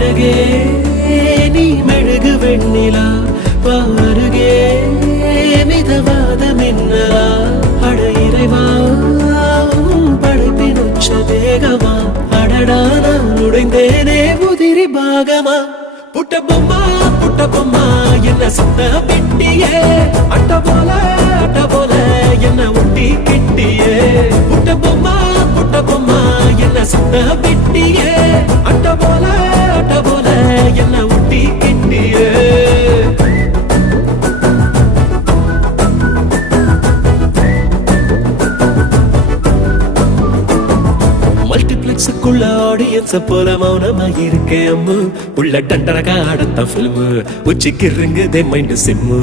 அழகே நீ மெழுகு வெண்ணிலா பாருகே மிதவாத மின்னலா அட இறைவா படைப்பின் உச்ச தேகமா அடடா நான் நுழைந்தேனே உதிரி பாகமா புட்ட பொம்மா என்ன சுத்த பிட்டியே அட்ட போல என்ன ஒட்டி கிட்டியே புட்ட பொம்மா என்ன சுத்த பிட்டியே அட்ட போல என்ன ஒட்டி கிட்டியே மல்டிப்ளெக்ஸுக்குள்ள ஆடியன்ஸ போல மௌனமா இருக்கேன் அம்மு உள்ள டண்டரகா அடுத்த பிலிம் உச்சிக்கு இருங்குதே மைண்ட் சிம்மு